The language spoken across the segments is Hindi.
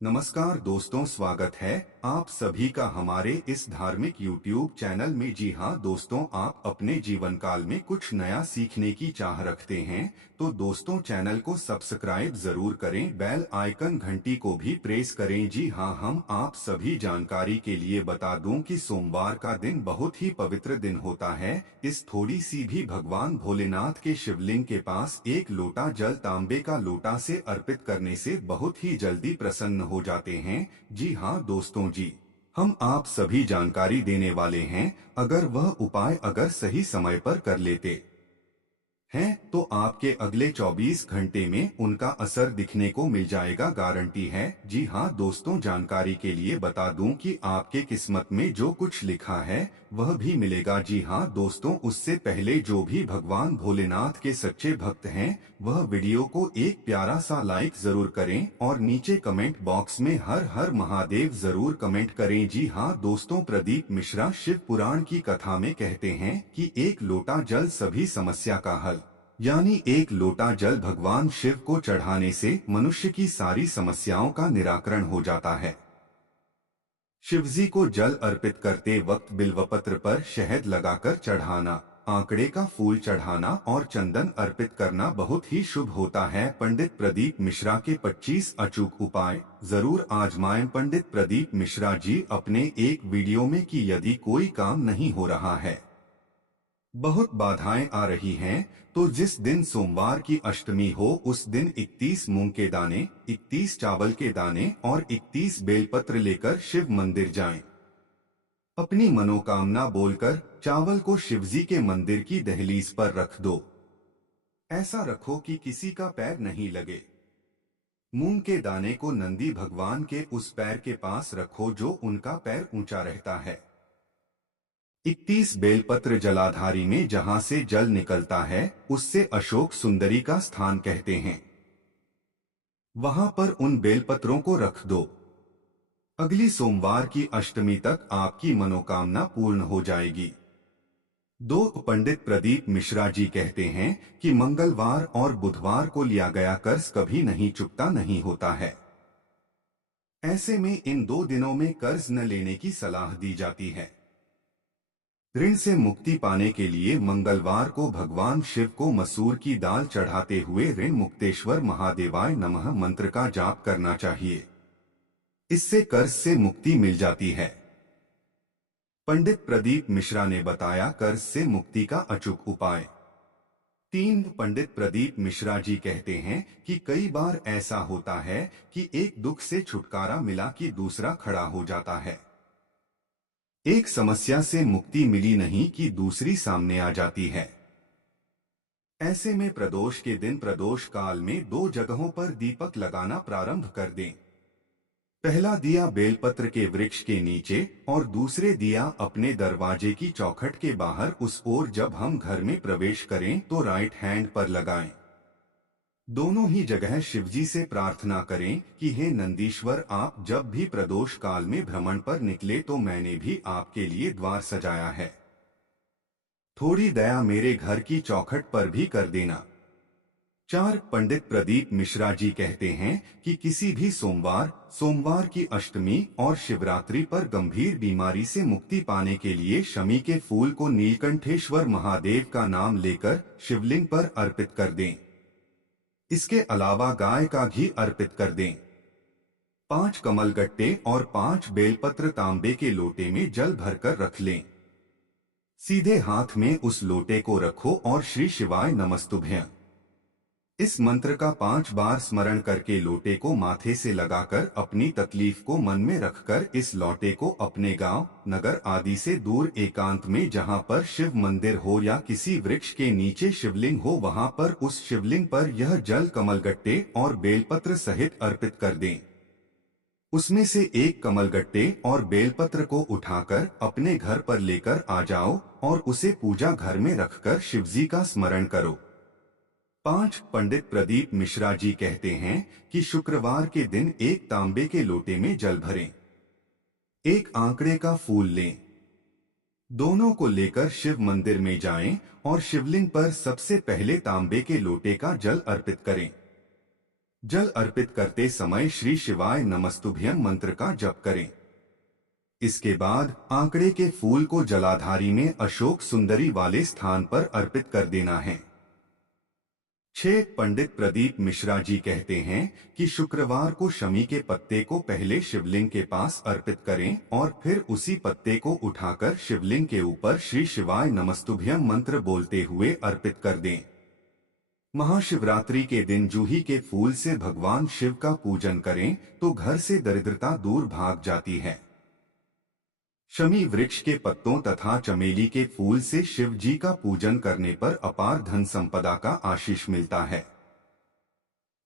नमस्कार दोस्तों, स्वागत है आप सभी का हमारे इस धार्मिक YouTube चैनल में। जी हाँ दोस्तों, आप अपने जीवन काल में कुछ नया सीखने की चाह रखते हैं तो दोस्तों चैनल को सब्सक्राइब जरूर करें, बेल आइकन घंटी को भी प्रेस करें। जी हाँ, हम आप सभी जानकारी के लिए बता दूं कि सोमवार का दिन बहुत ही पवित्र दिन होता है। इस थोड़ी सी भी भगवान भोलेनाथ के शिवलिंग के पास एक लोटा जल तांबे का लोटा से अर्पित करने से बहुत ही जल्दी प्रसन्न हो जाते हैं। जी हाँ दोस्तों जी, हम आप सभी जानकारी देने वाले हैं। अगर वह उपाय अगर सही समय पर कर लेते हैं तो आपके अगले 24 घंटे में उनका असर दिखने को मिल जाएगा, गारंटी है। जी हाँ दोस्तों, जानकारी के लिए बता दूं कि आपके किस्मत में जो कुछ लिखा है वह भी मिलेगा। जी हाँ दोस्तों, उससे पहले जो भी भगवान भोलेनाथ के सच्चे भक्त हैं वह वीडियो को एक प्यारा सा लाइक जरूर करें और नीचे कमेंट बॉक्स में हर हर महादेव जरूर कमेंट करें। जी हाँ दोस्तों, प्रदीप मिश्रा शिव पुराण की कथा में कहते हैं कि एक लोटा जल सभी समस्या का हल, यानी एक लोटा जल भगवान शिव को चढ़ाने से मनुष्य की सारी समस्याओं का निराकरण हो जाता है। शिवजी को जल अर्पित करते वक्त बिल्वपत्र पर शहद लगाकर चढ़ाना, आंकड़े का फूल चढ़ाना और चंदन अर्पित करना बहुत ही शुभ होता है। पंडित प्रदीप मिश्रा के 25 अचूक उपाय जरूर आजमाएं। पंडित प्रदीप मिश्रा जी अपने एक वीडियो में कि यदि कोई काम नहीं हो रहा है, बहुत बाधाएं आ रही हैं, तो जिस दिन सोमवार की अष्टमी हो उस दिन 31 मूंग के दाने, 31 चावल के दाने और 31 बेलपत्र लेकर शिव मंदिर जाएं। अपनी मनोकामना बोलकर चावल को शिवजी के मंदिर की दहलीज पर रख दो। ऐसा रखो कि किसी का पैर नहीं लगे। मूंग के दाने को नंदी भगवान के उस पैर के पास रखो जो उनका पैर ऊंचा रहता है। 31 बेलपत्र जलाधारी में जहां से जल निकलता है उससे अशोक सुंदरी का स्थान कहते हैं, वहां पर उन बेलपत्रों को रख दो। अगली सोमवार की अष्टमी तक आपकी मनोकामना पूर्ण हो जाएगी। दो पंडित प्रदीप मिश्रा जी कहते हैं कि मंगलवार और बुधवार को लिया गया कर्ज कभी नहीं चुकता नहीं होता है। ऐसे में इन दो दिनों में कर्ज न लेने की सलाह दी जाती है। ऋण से मुक्ति पाने के लिए मंगलवार को भगवान शिव को मसूर की दाल चढ़ाते हुए ऋण मुक्तेश्वर महादेवाय नमः मंत्र का जाप करना चाहिए। इससे कर्ज से मुक्ति मिल जाती है। पंडित प्रदीप मिश्रा ने बताया कर्ज से मुक्ति का अचूक उपाय। 3 पंडित प्रदीप मिश्रा जी कहते हैं कि कई बार ऐसा होता है कि एक दुख से छुटकारा मिला कि दूसरा खड़ा हो जाता है। एक समस्या से मुक्ति मिली नहीं कि दूसरी सामने आ जाती है। ऐसे में प्रदोष के दिन प्रदोष काल में 2 जगहों पर दीपक लगाना प्रारंभ कर दें। पहला दिया बेलपत्र के वृक्ष के नीचे और दूसरे दिया अपने दरवाजे की चौखट के बाहर उस ओर जब हम घर में प्रवेश करें तो राइट हैंड पर लगाएं। दोनों ही जगह शिवजी से प्रार्थना करें कि हे नंदीश्वर, आप जब भी प्रदोष काल में भ्रमण पर निकले तो मैंने भी आपके लिए द्वार सजाया है। थोड़ी दया मेरे घर की चौखट पर भी कर देना। 4 पंडित प्रदीप मिश्रा जी कहते हैं कि किसी भी सोमवार की अष्टमी और शिवरात्रि पर गंभीर बीमारी से मुक्ति पाने के लिए शमी के फूल को नीलकंठेश्वर महादेव का नाम लेकर शिवलिंग पर अर्पित कर दें। इसके अलावा गाय का घी अर्पित कर दें। 5 कमलगट्टे और 5 बेलपत्र तांबे के लोटे में जल भरकर रख लें। सीधे हाथ में उस लोटे को रखो और श्री शिवाय नमस्तुभ्यं इस मंत्र का 5 बार स्मरण करके लोटे को माथे से लगाकर अपनी तकलीफ को मन में रखकर इस लोटे को अपने गांव, नगर आदि से दूर एकांत में जहां पर शिव मंदिर हो या किसी वृक्ष के नीचे शिवलिंग हो वहां पर उस शिवलिंग पर यह जल कमलगट्टे और बेलपत्र सहित अर्पित कर दें। उसमें से एक कमलगट्टे और बेलपत्र को उठाकर अपने घर पर लेकर आ जाओ और उसे पूजा घर में रखकर शिवजी का स्मरण करो। 5 पंडित प्रदीप मिश्रा जी कहते हैं कि शुक्रवार के दिन एक तांबे के लोटे में जल भरें। एक आंकड़े का फूल लें। दोनों को लेकर शिव मंदिर में जाएं और शिवलिंग पर सबसे पहले तांबे के लोटे का जल अर्पित करें। जल अर्पित करते समय श्री शिवाय नमस्तुभ्यम मंत्र का जप करें। इसके बाद आंकड़े के फूल को जलाधारी में अशोक सुंदरी वाले स्थान पर अर्पित कर देना है। 6 पंडित प्रदीप मिश्रा जी कहते हैं कि शुक्रवार को शमी के पत्ते को पहले शिवलिंग के पास अर्पित करें और फिर उसी पत्ते को उठाकर शिवलिंग के ऊपर श्री शिवाय नमस्तुभ्यम मंत्र बोलते हुए अर्पित कर दें। महाशिवरात्रि के दिन जूही के फूल से भगवान शिव का पूजन करें तो घर से दरिद्रता दूर भाग जाती है। शमी वृक्ष के पत्तों तथा चमेली के फूल से शिव जी का पूजन करने पर अपार धन संपदा का आशीष मिलता है।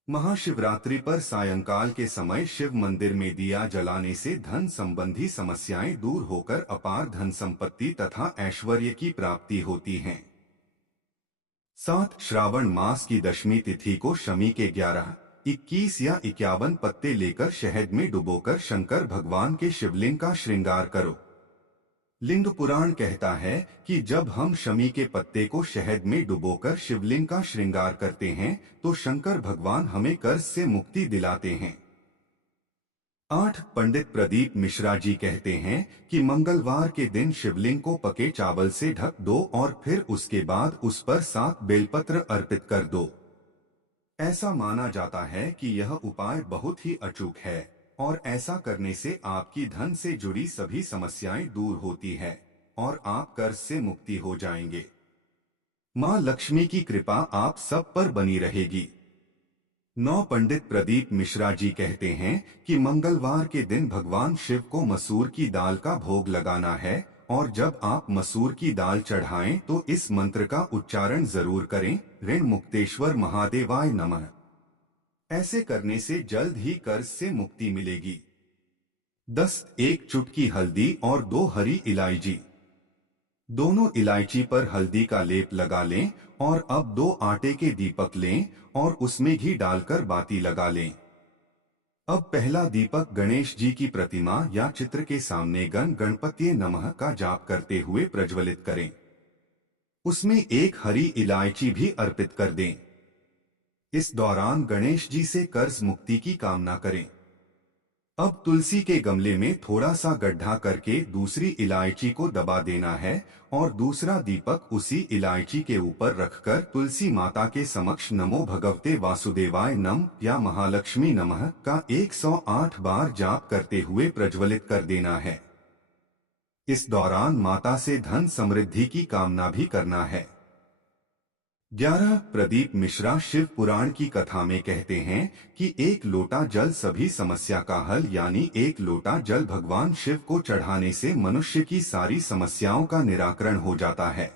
महाशिवरात्रि पर सायंकाल के समय शिव मंदिर में दिया जलाने से धन संबंधी समस्याएं दूर होकर अपार धन संपत्ति तथा ऐश्वर्य की प्राप्ति होती है। 7 श्रावण मास की दशमी तिथि को शमी के 11, 21 या 51 पत्ते लेकर शहद में डुबोकर शंकर भगवान के शिवलिंग का श्रृंगार करो। लिंग पुराण कहता है कि जब हम शमी के पत्ते को शहद में डुबोकर शिवलिंग का श्रृंगार करते हैं तो शंकर भगवान हमें कर्ज से मुक्ति दिलाते हैं। 8 पंडित प्रदीप मिश्रा जी कहते हैं कि मंगलवार के दिन शिवलिंग को पके चावल से ढक दो और फिर उसके बाद उस पर 7 बेलपत्र अर्पित कर दो। ऐसा माना जाता है कि यह उपाय बहुत ही अचूक है और ऐसा करने से आपकी धन से जुड़ी सभी समस्याएं दूर होती है और आप कर्ज से मुक्ति हो जाएंगे। मां लक्ष्मी की कृपा आप सब पर बनी रहेगी। 9 पंडित प्रदीप मिश्रा जी कहते हैं कि मंगलवार के दिन भगवान शिव को मसूर की दाल का भोग लगाना है और जब आप मसूर की दाल चढ़ाएं तो इस मंत्र का उच्चारण जरूर करें, ऋण मुक्तेश्वर महादेवाय नमः। ऐसे करने से जल्द ही कर्ज से मुक्ति मिलेगी। 10 एक चुटकी हल्दी और 2 हरी इलायची। दोनों इलायची पर हल्दी का लेप लगा लें और अब 2 आटे के दीपक लें और उसमें घी डालकर बाती लगा लें। अब पहला दीपक गणेश जी की प्रतिमा या चित्र के सामने गणपतिये नमः का जाप करते हुए प्रज्वलित करें। उसमें 1 हरी इलायची भी अर्पित कर दें। इस दौरान गणेश जी से कर्ज मुक्ति की कामना करें। अब तुलसी के गमले में थोड़ा सा गड्ढा करके दूसरी इलायची को दबा देना है और दूसरा दीपक उसी इलायची के ऊपर रखकर तुलसी माता के समक्ष नमो भगवते वासुदेवाय नम या महालक्ष्मी नमः का 108 बार जाप करते हुए प्रज्वलित कर देना है। इस दौरान माता से धन समृद्धि की कामना भी करना है। 11 प्रदीप मिश्रा शिव पुराण की कथा में कहते हैं कि 1 लोटा जल सभी समस्या का हल यानी 1 लोटा जल भगवान शिव को चढ़ाने से मनुष्य की सारी समस्याओं का निराकरण हो जाता है।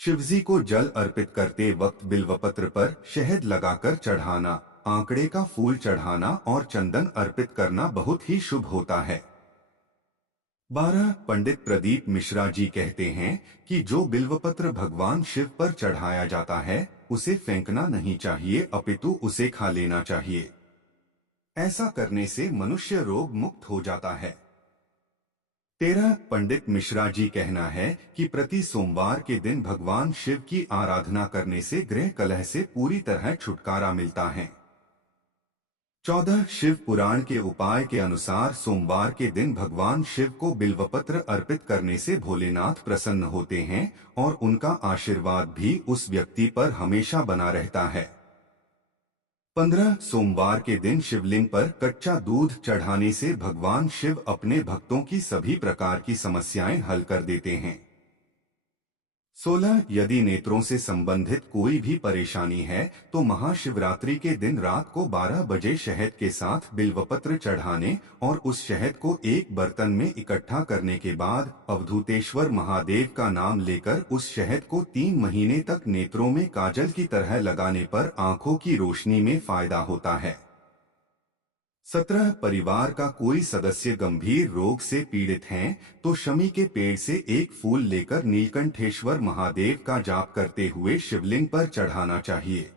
शिवजी को जल अर्पित करते वक्त बिल्वपत्र पर शहद लगाकर चढ़ाना, आंकड़े का फूल चढ़ाना और चंदन अर्पित करना बहुत ही शुभ होता है। 12 पंडित प्रदीप मिश्रा जी कहते हैं कि जो बिल्वपत्र भगवान शिव पर चढ़ाया जाता है उसे फेंकना नहीं चाहिए अपितु उसे खा लेना चाहिए। ऐसा करने से मनुष्य रोग मुक्त हो जाता है। 13 पंडित मिश्रा जी कहना है कि प्रति सोमवार के दिन भगवान शिव की आराधना करने से गृह कलह से पूरी तरह छुटकारा मिलता है। 14 शिव पुराण के उपाय के अनुसार सोमवार के दिन भगवान शिव को बिल्वपत्र अर्पित करने से भोलेनाथ प्रसन्न होते हैं और उनका आशीर्वाद भी उस व्यक्ति पर हमेशा बना रहता है। 15 सोमवार के दिन शिवलिंग पर कच्चा दूध चढ़ाने से भगवान शिव अपने भक्तों की सभी प्रकार की समस्याएं हल कर देते हैं। 16 यदि नेत्रों से संबंधित कोई भी परेशानी है तो महाशिवरात्रि के दिन रात को 12 बजे शहद के साथ बिल्वपत्र चढ़ाने और उस शहद को एक बर्तन में इकट्ठा करने के बाद अवधूतेश्वर महादेव का नाम लेकर उस शहद को 3 महीने तक नेत्रों में काजल की तरह लगाने पर आंखों की रोशनी में फायदा होता है। 17 परिवार का कोई सदस्य गंभीर रोग से पीड़ित हैं तो शमी के पेड़ से एक फूल लेकर नीलकंठेश्वर महादेव का जाप करते हुए शिवलिंग पर चढ़ाना चाहिए।